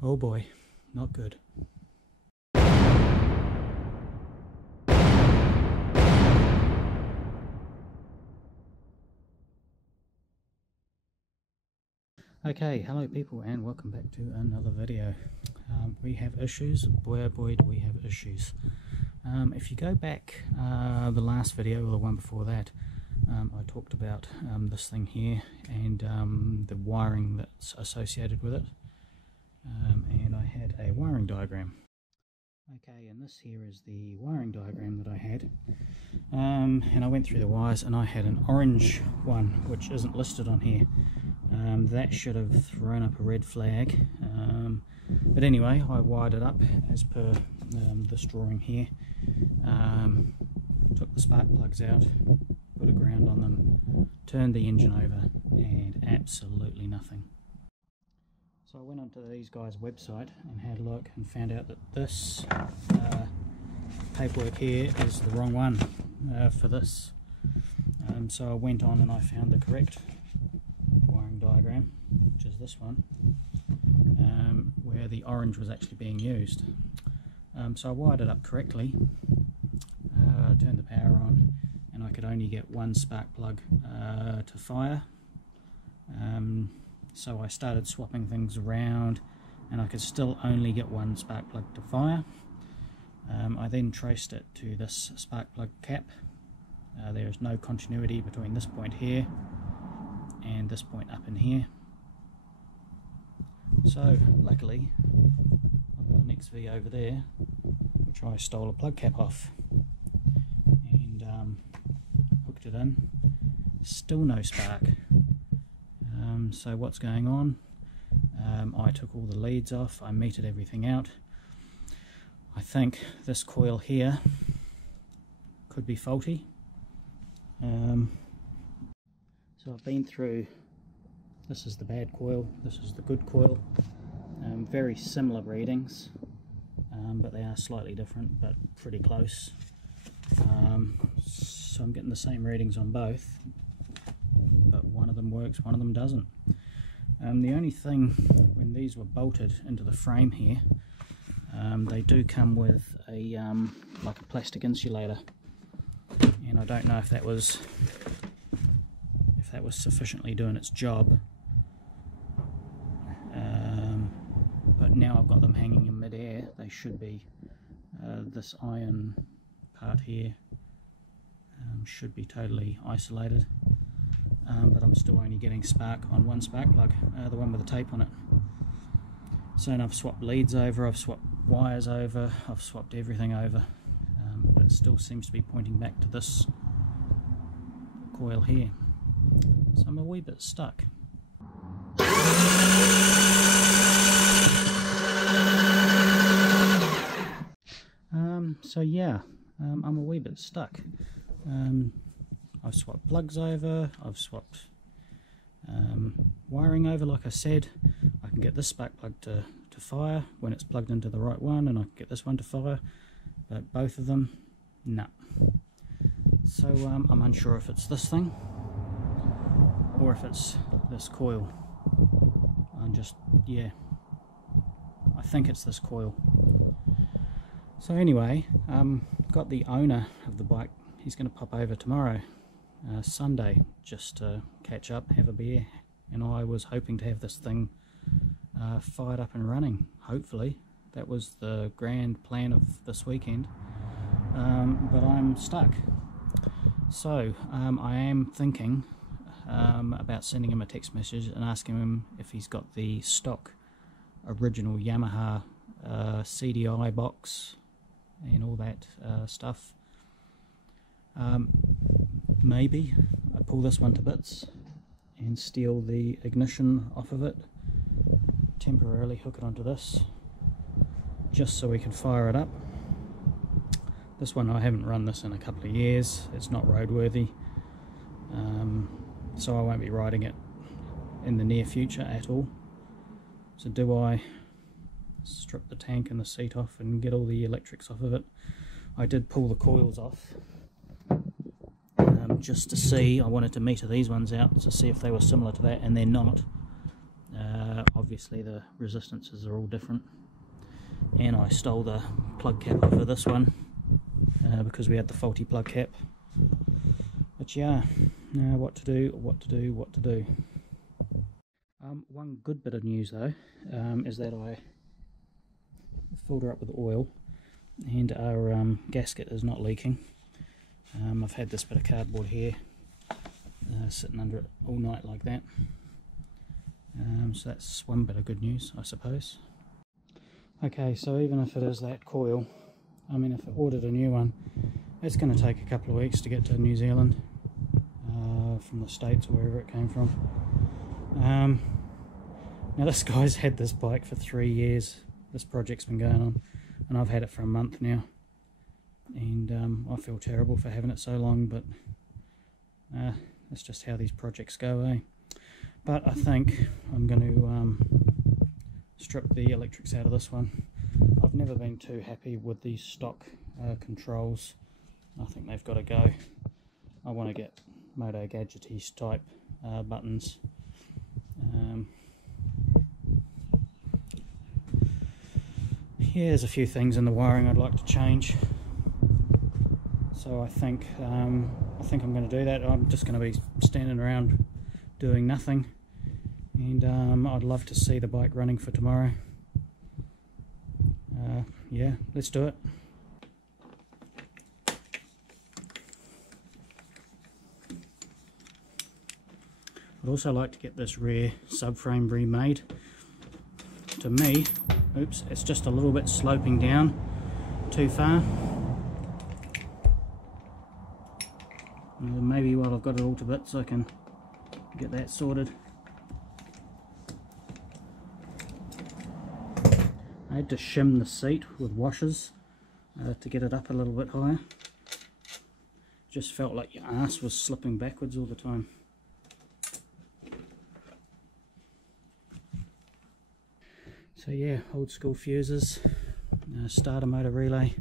Oh boy, not good. Okay, hello people and welcome back to another video. We have issues, boy oh boy do we have issues. If you go back the last video or the one before that, I talked about this thing here and the wiring that's associated with it, and I had a wiring diagram. Okay, and this here is the wiring diagram that I had, and I went through the wires and I had an orange one which isn't listed on here. That should have thrown up a red flag, but anyway, I wired it up as per this drawing here. Took the spark plugs out, put a ground on them, turned the engine over, and absolutely nothing. So I went onto these guys' website and had a look and found out that this paperwork here is the wrong one for this. So I went on and I found the correct wiring diagram, which is this one, where the orange was actually being used. So I wired it up correctly, turned the power on, and I could only get one spark plug to fire. So I started swapping things around and I could still only get one spark plug to fire. I then traced it to this spark plug cap. There is no continuity between this point here and this point up in here. So luckily I've got an XV over there which I stole a plug cap off and hooked it in. Still no spark. So what's going on? I took all the leads off, I metered everything out. I think this coil here could be faulty. So I've been through, this is the bad coil, this is the good coil. Very similar readings, but they are slightly different, but pretty close. So I'm getting the same readings on both, but one of them works, one of them doesn't. The only thing, when these were bolted into the frame here, they do come with a like a plastic insulator, and I don't know if that was sufficiently doing its job. But now I've got them hanging in mid-air, they should be. This iron part here should be totally isolated. But I'm still only getting spark on one spark plug, the one with the tape on it. So I've swapped leads over, I've swapped wires over, I've swapped everything over, but it still seems to be pointing back to this coil here. So I'm a wee bit stuck. So yeah, I'm a wee bit stuck. I've swapped plugs over, I've swapped wiring over like I said. I can get this spark plug to fire when it's plugged into the right one, and I can get this one to fire, but both of them, no. So I'm unsure if it's this thing or if it's this coil. Yeah, I think it's this coil. So anyway, got the owner of the bike, he's going to pop over tomorrow, Sunday, just to catch up, have a beer, and I was hoping to have this thing fired up and running, hopefully. That was the grand plan of this weekend, but I'm stuck. So I am thinking about sending him a text message and asking him if he's got the stock original Yamaha CDI box and all that stuff. Maybe I pull this one to bits and steal the ignition off of it, temporarily hook it onto this just so we can fire it up. This one, I haven't run this in a couple of years, it's not roadworthy, so I won't be riding it in the near future at all. So do I strip the tank and the seat off and get all the electrics off of it? I did pull the coils off just to see. I wanted to meter these ones out to see if they were similar to that, and they're not. I've obviously the resistances are all different, and I stole the plug cap off of this one because we had the faulty plug cap. But yeah, now what to do. One good bit of news though is that I filled her up with oil and our gasket is not leaking. I've had this bit of cardboard here sitting under it all night like that, so that's one bit of good news, I suppose. Okay, so even if it is that coil, I mean, if I ordered a new one, it's going to take a couple of weeks to get to New Zealand from the States or wherever it came from. Now this guy's had this bike for 3 years. This project's been going on, and I've had it for a month now, and I feel terrible for having it so long, but that's just how these projects go, eh? But I think I'm going to strip the electrics out of this one. I've never been too happy with these stock controls. I think they've got to go. I want to get Motogadget type buttons. Yeah, there's a few things in the wiring I'd like to change. So I think I'm going to do that. I'm just going to be standing around doing nothing, and I'd love to see the bike running for tomorrow. Yeah, let's do it. I'd also like to get this rear subframe remade. To me, oops, it's just a little bit sloping down too far. Maybe while I've got it all to bits I can get that sorted. I had to shim the seat with washers to get it up a little bit higher. Just felt like your ass was slipping backwards all the time. So yeah, old school fuses, starter motor relay,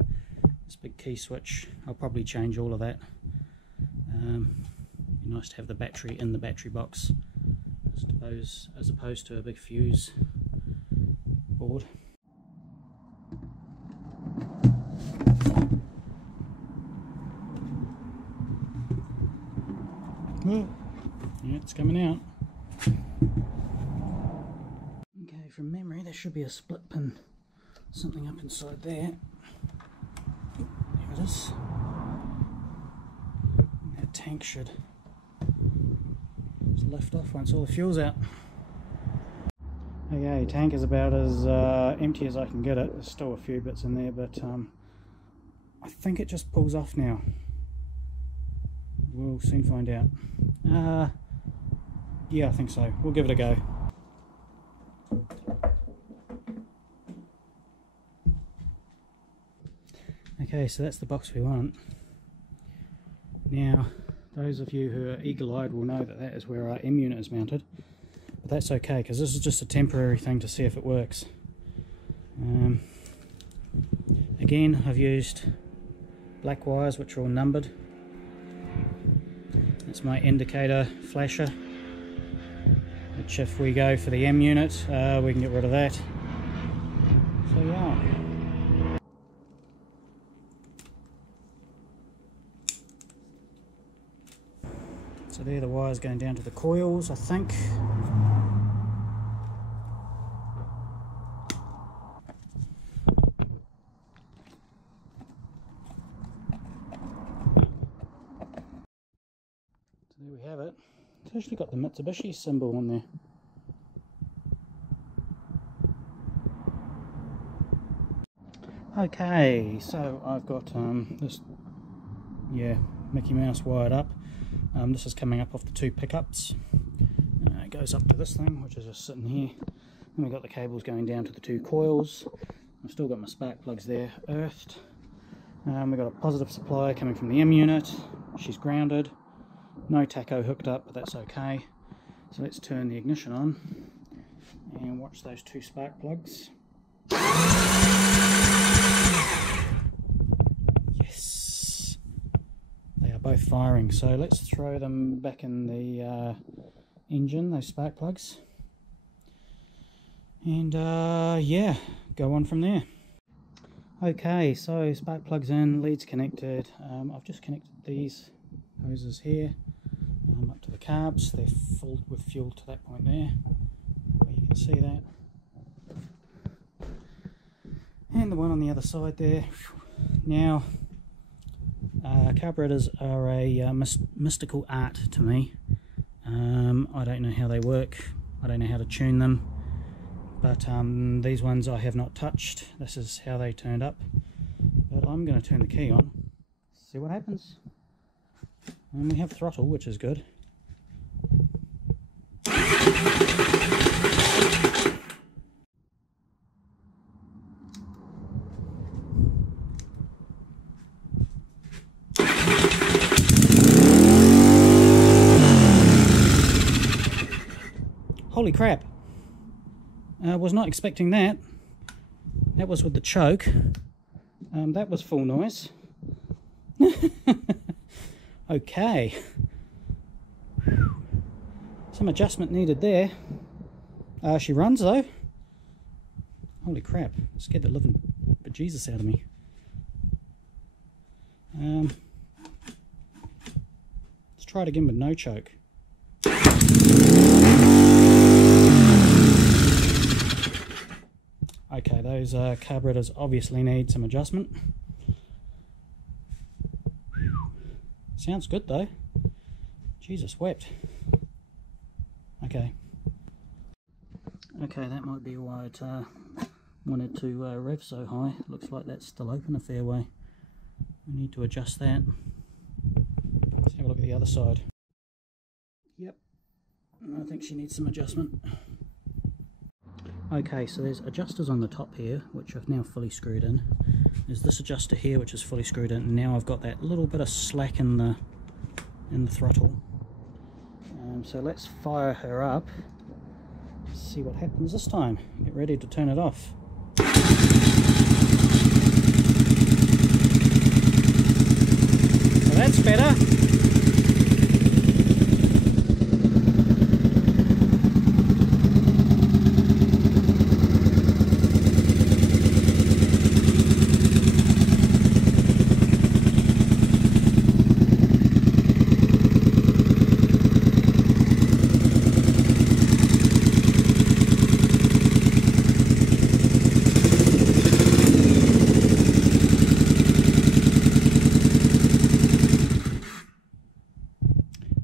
this big key switch. I'll probably change all of that. Be nice to have the battery in the battery box as opposed to a big fuse board. Oh, yeah, it's coming out. Okay, from memory there should be a split pin, something up inside there. There it is. That tank should just lift off once all the fuel's out. Okay, tank is about as empty as I can get it. There's still a few bits in there, but I think it just pulls off now. We'll soon find out. Yeah, I think so. We'll give it a go. Okay, so that's the box we want. Now, those of you who are eagle-eyed will know that that is where our M unit is mounted, but that's okay because this is just a temporary thing to see if it works. Again, I've used black wires which are all numbered. That's my indicator flasher, which if we go for the M unit we can get rid of that. So yeah. So there, the wires going down to the coils, I think. So there we have it. It's actually got the Mitsubishi symbol on there. Okay, so I've got this, yeah, Mickey Mouse wired up. This is coming up off the two pickups. It goes up to this thing, which is just sitting here. And we've got the cables going down to the two coils. I've still got my spark plugs there, earthed. We've got a positive supply coming from the M unit. She's grounded. No tacho hooked up, but that's okay. So let's turn the ignition on and watch those two spark plugs. Yes, they are both firing. So let's throw them back in the engine, those spark plugs. and yeah, go on from there. Okay, so spark plugs in, leads connected. I've just connected these hoses here up to the carbs. They're full with fuel to that point there, where you can see that. And the one on the other side there. Now, carburetors are a mystical art to me. I don't know how they work, I don't know how to tune them, but these ones I have not touched. This is how they turned up. But I'm going to turn the key on, see what happens. And we have throttle, which is good. Holy crap, I was not expecting that. That was with the choke. That was full noise. Okay, some adjustment needed there. She runs though. Holy crap, it scared the living bejesus out of me. Let's try it again with no choke. Okay, those carburetors obviously need some adjustment. Sounds good though. Jesus wept. Okay. Okay, that might be why it wanted to rev so high. Looks like that's still open a fair way. We need to adjust that. Let's have a look at the other side. Yep, I think she needs some adjustment. Okay, so there's adjusters on the top here, which I've now fully screwed in. There's this adjuster here, which is fully screwed in, and now I've got that little bit of slack in the throttle. So let's fire her up, see what happens this time. Get ready to turn it off. So that's better.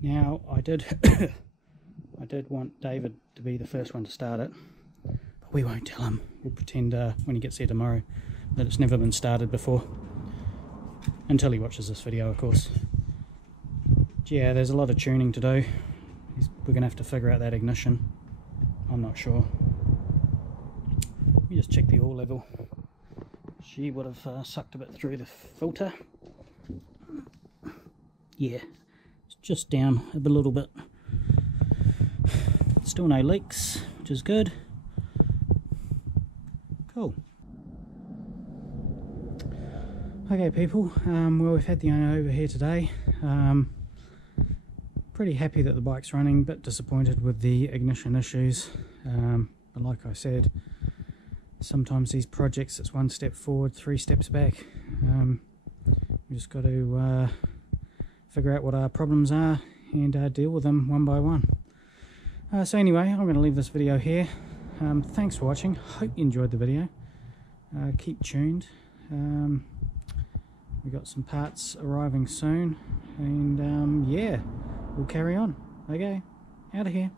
Now I did want David to be the first one to start it, but we won't tell him. We'll pretend when he gets here tomorrow that it's never been started before, until he watches this video, of course. But yeah, there's a lot of tuning to do. We're gonna have to figure out that ignition. I'm not sure. Let me just check the oil level. She would have sucked a bit through the filter. Yeah, it's just down a little bit. Still no leaks, which is good. Cool. Okay people, well, we've had the owner over here today. Pretty happy that the bike's running, but disappointed with the ignition issues. But like I said, sometimes these projects, it's one step forward, 3 steps back. We just got to figure out what our problems are and deal with them one by one. So anyway, I'm going to leave this video here. Thanks for watching. Hope you enjoyed the video. Keep tuned. We got some parts arriving soon, and yeah, we'll carry on. Okay, out of here.